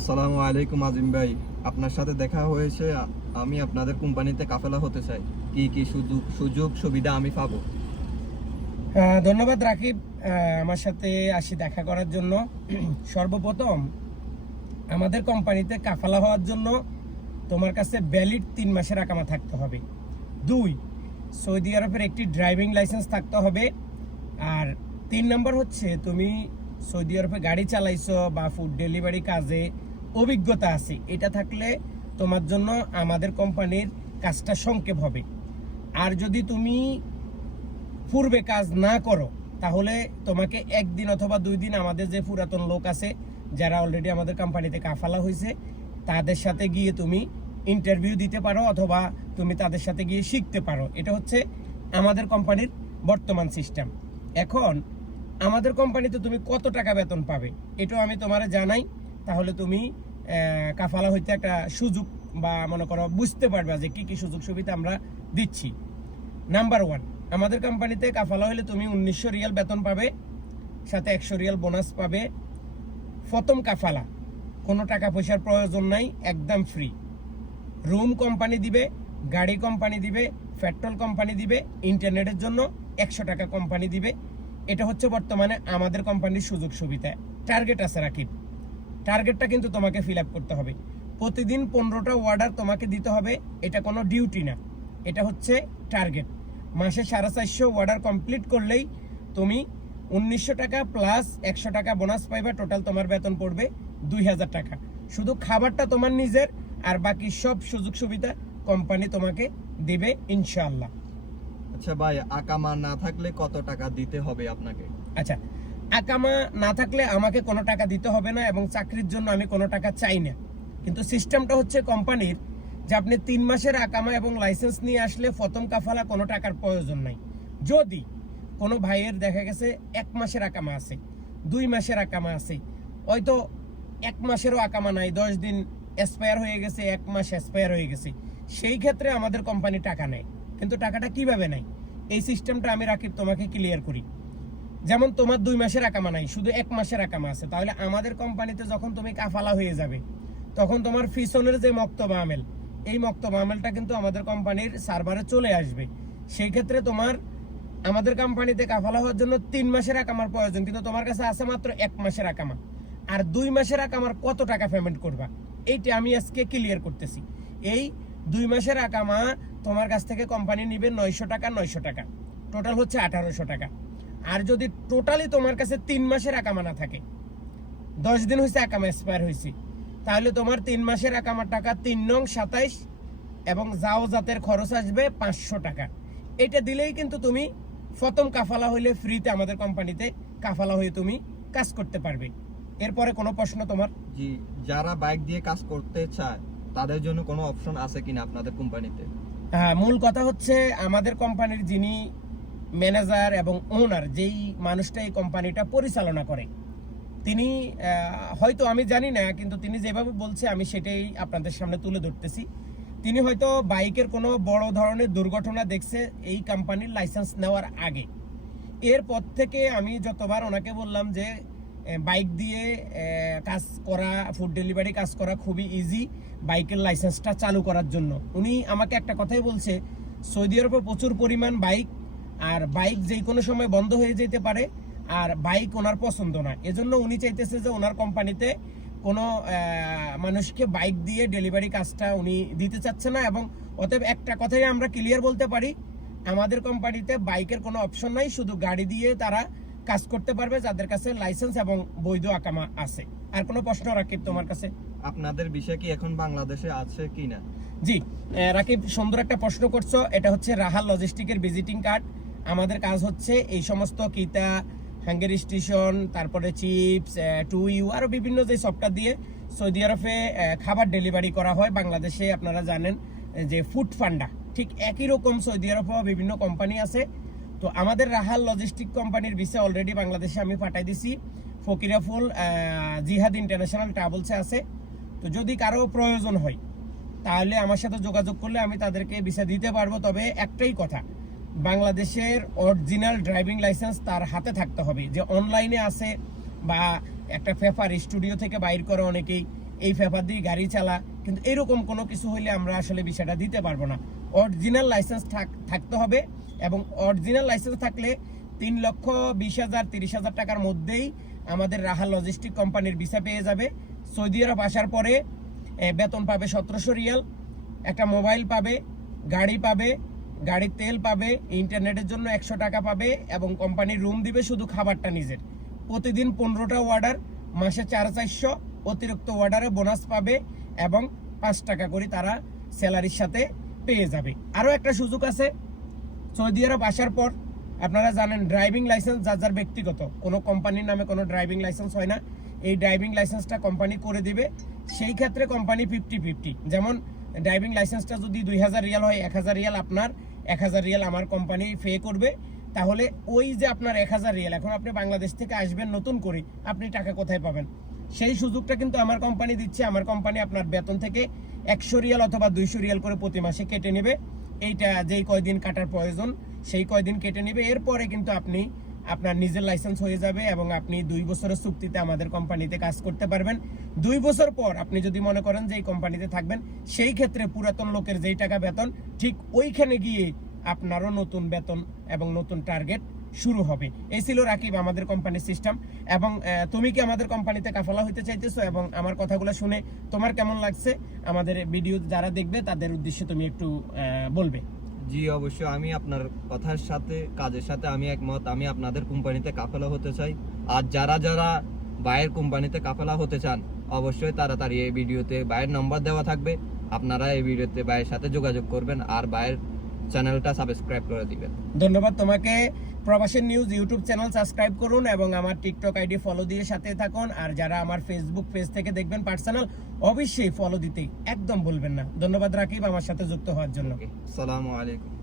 আসসালামু আলাইকুম আজিম ভাই। আপনার সাথে দেখা হয়েছে আমি আপনাদের কোম্পানিতে কাফেলা হতে চাই। কি কি সুযোগ সুযোগ সুবিধা আমি পাবো? আহ, ধন্যবাদ রাকিব। আমার সাথে আসি দেখা করার জন্য। সর্বপ্রথম আমাদের কোম্পানিতে কাফালা হওয়ার জন্য তোমার কাছে ভ্যালিড তিন মাসের আকামা থাকতে হবে। দুই সৌদি আরবের একটি ড্রাইভিং লাইসেন্স থাকতে হবে। আর তিন নম্বর হচ্ছে তুমি সৌদি আরবে গাড়ি চালাইছো বা ফুড ডেলিভারি কাজে অভিজ্ঞতা আছে। এটা থাকলে তোমার জন্য আমাদের কোম্পানির কাজটা সংক্ষেপ হবে। আর যদি তুমি পূর্বে কাজ না করো, তাহলে তোমাকে একদিন অথবা দুই দিন আমাদের যে পুরাতন লোক আছে, যারা অলরেডি আমাদের কোম্পানিতে কাফালা হয়েছে তাদের সাথে গিয়ে তুমি ইন্টারভিউ দিতে পারো অথবা তুমি তাদের সাথে গিয়ে শিখতে পারো। এটা হচ্ছে আমাদের কোম্পানির বর্তমান সিস্টেম এখন আমাদের কোম্পানিতে তুমি কত টাকা বেতন পাবে, এটাও আমি তোমার জানাই। তাহলে তুমি কাফালা হইতে একটা সুযোগ বা মনে করো বুঝতে পারবে যে কি কি সুযোগ সুবিধা আমরা দিচ্ছি। নাম্বার ওয়ান আমাদের কোম্পানিতে কাফালা হলে তুমি উনিশশো রিয়াল বেতন পাবে, সাথে একশো রিয়াল বোনাস পাবে। প্রথম কাফালা, কোনো টাকা পয়সার প্রয়োজন নাই, একদম ফ্রি রুম কোম্পানি দিবে, গাড়ি কোম্পানি দিবে পেট্রোল কোম্পানি দিবে ইন্টারনেটের জন্য একশো টাকা কোম্পানি দিবে। এটা হচ্ছে বর্তমানে আমাদের কোম্পানির সুযোগ সুবিধা। টার্গেট আছে রাকিব। টার্গেটটা কিন্তু তোমাকে ফিল আপ করতে হবে। প্রতিদিন পনেরোটা অর্ডার তোমাকে দিতে হবে এটা কোনো ডিউটি না। এটা হচ্ছে টার্গেট মাসে সাড়ে চারশো অর্ডার কমপ্লিট করলেই তুমি উনিশশো টাকা প্লাস একশো টাকা বোনাস পাইবা টোটাল তোমার বেতন পড়বে দুই হাজার টাকা। শুধু খাবারটা তোমার নিজের আর বাকি সব সুযোগ সুবিধা কোম্পানি তোমাকে দেবে ইনশাআল্লাহ। আচ্ছা ভাই আকামা না থাকলে কত টাকা দিতে হবে আপনাকে? আচ্ছা আকামা না থাকলে আমাকে কোনো টাকা দিতে হবে না এবং চাকরির জন্য আমি কোনো টাকা চাই না। কিন্তু সিস্টেমটা হচ্ছে কোম্পানির যে আপনি তিন মাসের আকামা এবং লাইসেন্স নিয়ে আসলে প্রথম কাফালা কোনো টাকার প্রয়োজন নাই। যদি কোনো ভাইয়ের দেখা গেছে এক মাসের আকামা আছে, দুই মাসের আকামা আছে, হয়তো এক মাসেরও আকামা নাই, দশ দিন এক্সপায়ার হয়ে গেছে, এক মাস এক্সপায়ার হয়ে গেছে, সেই ক্ষেত্রে আমাদের কোম্পানি টাকা নেয়। কিন্তু টাকাটা কীভাবে নেয়? এই সিস্টেমটা আমি রাকিব তোমাকে ক্লিয়ার করি। যেমন তোমার দুই মাসের আকামা নাই, শুধু এক মাসের আকামা আছে। তাহলে আমাদের কোম্পানিতে যখন তুমি কাফালা হয়ে যাবে, তখন তোমার ফিসনের যে মক্তব আমেল, এই মক্তব আমেলটা কিন্তু আমাদের কোম্পানির সার্ভারে চলে আসবে। সেই ক্ষেত্রে তোমার, আমাদের কোম্পানিতে কাফালা হওয়ার জন্য তিন মাসের আকামার প্রয়োজন, কিন্তু তোমার কাছে আছে মাত্র এক মাসের আকামা আর দুই মাসের আকামার কত টাকা পেমেন্ট করবা? এইটা আমি আজকে ক্লিয়ার করতেছি। এই দুই মাসের আকামা তোমার কাছ থেকে কোম্পানি নিবে নয়শো টাকা নয়শো টাকা। টোটাল হচ্ছে আঠারোশো টাকা। আর যদি টোটালি তোমার কাছে তিন মাসের আকামা না থাকে দশ দিন হয়েছে আকামা এক্সপায়ার হয়েছে তাহলে তোমার তিন মাসের আকামার টাকা তিন নং সাতাইশ এবং যাও জাতের খরচ আসবে পাঁচশো টাকা। এটা দিলেই কিন্তু তুমি প্রথম কাফালা হইলে ফ্রিতে আমাদের কোম্পানিতে কাফালা হয়ে তুমি কাজ করতে পারবে। এরপরে কোনো প্রশ্ন তোমার? জি যারা বাইক দিয়ে কাজ করতে চায় তাদের জন্য কোনো অপশন আছে কিনা আপনাদের কোম্পানিতে? হ্যাঁ মূল কথা হচ্ছে আমাদের কোম্পানির যিনি ম্যানেজার এবং ওনার, যেই মানুষটা এই কোম্পানিটা পরিচালনা করে। তিনি হয়তো আমি জানি না, কিন্তু তিনি যেভাবে বলছে, আমি সেটাই আপনাদের সামনে তুলে ধরতেছি। তিনি হয়তো বাইকের কোনো বড় ধরনের দুর্ঘটনা দেখছে এই কোম্পানির লাইসেন্স নেওয়ার আগে। এরপর থেকে আমি যতবার ওনাকে বললাম যে বাইক দিয়ে কাজ করা, ফুড ডেলিভারি কাজ করা খুবই ইজি বাইকের লাইসেন্সটা চালু করার জন্য। উনি আমাকে একটা কথাই বলছে, সৌদি আরবে প্রচুর পরিমাণ বাইক আর বাইক যে কোনো সময় বন্ধ হয়ে যেতে পারে আর বাইক ওনার পছন্দ না। এজন্য উনি চাইতেছে যে ওনার কোম্পানিতে কোনো মানুষকে বাইক দিয়ে ডেলিভারি কাজটা উনি দিতে চাচ্ছে না এবং অতএব একটা কথাই আমরা ক্লিয়ার বলতে পারি আমাদের কোম্পানিতে বাইকের কোনো অপশন নাই শুধু গাড়ি দিয়ে তারা কাজ করতে পারবে যাদের কাছে লাইসেন্স এবং বৈধ আকামা আছে। আর কোনো প্রশ্ন রাকিব তোমার কাছে? আপনাদের বিষয় কি এখন বাংলাদেশে আছে কি না জি রাকিব সুন্দর একটা প্রশ্ন করছ এটা হচ্ছে রাহাল লজিস্টিকের ভিজিটিং কার্ড আমাদের কাজ হচ্ছে এই সমস্ত কিতা হ্যাঙ্গের স্টেশন, তারপরে চিপস টু ইউ আরও বিভিন্ন যে সফটওয়্যার দিয়ে সৌদি আরবে খাবার ডেলিভারি করা হয়। বাংলাদেশে আপনারা জানেন যে ফুড ফান্ডা। ঠিক একই রকম সৌদি আরবেও বিভিন্ন কোম্পানি আছে। তো আমাদের রাহাল লজিস্টিক কোম্পানির ভিসা অলরেডি বাংলাদেশে আমি পাঠাই দিছি। ফকিরাফুল জিহাদ ইন্টারন্যাশনাল ট্রাভেলসে আছে। তো যদি কারও প্রয়োজন হয়, তাহলে আমার সাথে যোগাযোগ করলে আমি তাদেরকে ভিসা দিতে পারব। তবে একটাই কথা বাংলাদেশের অরিজিনাল ড্রাইভিং লাইসেন্স তার হাতে থাকতে হবে। যে অনলাইনে আছে বা একটা পেপার স্টুডিও থেকে বাইর করে অনেকেই, এই পেপার দিয়ে গাড়ি চালা। কিন্তু এরকম কোনো কিছু হইলে আমরা আসলে বিষয়টা দিতে পারব না। অরিজিনাল লাইসেন্স থাকতে হবে এবং অরিজিনাল লাইসেন্স থাকলে তিন লক্ষ বিশ হাজার, তিরিশ হাজার টাকার মধ্যেই আমাদের রাহা লজিস্টিক কোম্পানির ভিসা পেয়ে যাবে। সৌদি আরব আসার পরে বেতন পাবে সতেরোশো রিয়াল। একটা মোবাইল পাবে, গাড়ি পাবে গাড়ির তেল পাবে, ইন্টারনেটের জন্য একশো টাকা পাবে এবং কোম্পানি রুম দিবে শুধু খাবারটা নিজের। প্রতিদিন পনেরোটা অর্ডার মাসে চার চারশো অতিরিক্ত অর্ডারে বোনাস পাবে এবং পাঁচ টাকা করে তারা স্যালারির সাথে পেয়ে যাবে। আরও একটা সুযোগ আছে, সৌদি আরব আসার পর, আপনারা জানেন ড্রাইভিং লাইসেন্স যার যার ব্যক্তিগত, কোনো কোম্পানির নামে কোনো ড্রাইভিং লাইসেন্স হয় না। এই ড্রাইভিং লাইসেন্সটা কোম্পানি করে দিবে, সেই ক্ষেত্রে কোম্পানি ফিফটি ফিফটি যেমন ড্রাইভিং লাইসেন্সটা যদি দুই হাজার রিয়াল হয়, এক হাজার রিয়াল আপনার, এক হাজার রিয়াল আমার কোম্পানি পে করবে। তাহলে ওই যে আপনার এক হাজার রিয়াল, এখন আপনি বাংলাদেশ থেকে আসবেন নতুন করে, আপনি টাকা কোথায় পাবেন? সেই সুযোগটা কিন্তু আমার কোম্পানি দিচ্ছে, আমার কোম্পানি আপনার বেতন থেকে একশো রিয়াল অথবা দুইশো রিয়াল করে প্রতি মাসে কেটে নেবে। এইটা যেই কয়দিন কাটার প্রয়োজন, সেই কয়দিন কেটে নেবে। এরপরে কিন্তু আপনি আপনার নিজের লাইসেন্স হয়ে যাবে এবং আপনি দুই বছরের চুক্তিতে আমাদের কোম্পানিতে কাজ করতে পারবেন। দুই বছর পর আপনি যদি মনে করেন যে এই কোম্পানিতে থাকবেন, সেই ক্ষেত্রে পুরাতন লোকের যেই টাকা বেতন, ঠিক ওইখানে গিয়ে আপনারও নতুন বেতন এবং নতুন টার্গেট শুরু হবে। এই ছিল রাকিব, আমাদের কোম্পানির সিস্টেম এবং তুমি কি আমাদের কোম্পানিতে কাফালা হইতে চাইতেছো? এবং আমার কথাগুলো শুনে তোমার কেমন লাগছে? আমাদের ভিডিও যারা দেখবে, তাদের উদ্দেশ্যে তুমি একটু বলবে। জি, অবশ্যই। আমি আপনার কথার সাথে, কাজের সাথে আমি একমত। আমি আপনাদের কোম্পানিতে কাফেলা হতে চাই। আর যারা যারা বায়ের কোম্পানিতে কাফেলা হতে চান, অবশ্যই তাড়াতাড়ি এই ভিডিওতে বায়ের নম্বর দেওয়া থাকবে। আপনারা এই ভিডিওতে বায়ের সাথে যোগাযোগ করবেন। আর বাইরের চ্যানেলটা সাবস্ক্রাইব করে দিবেন। ধন্যবাদ তোমাকে। প্রবাসী নিউজ ইউটিউব চ্যানেল সাবস্ক্রাইব করুন এবং আমার টিকটক আইডি ফলো দিয়ে সাথে থাকুন। আর যারা আমার ফেসবুক পেজ থেকে দেখবেন পার্সোনাল অবশ্যই ফলো দিতে একদম ভুলবেন না। ধন্যবাদ রাকিব আমার সাথে যুক্ত হওয়ার জন্য। সালামু আলাইকুম।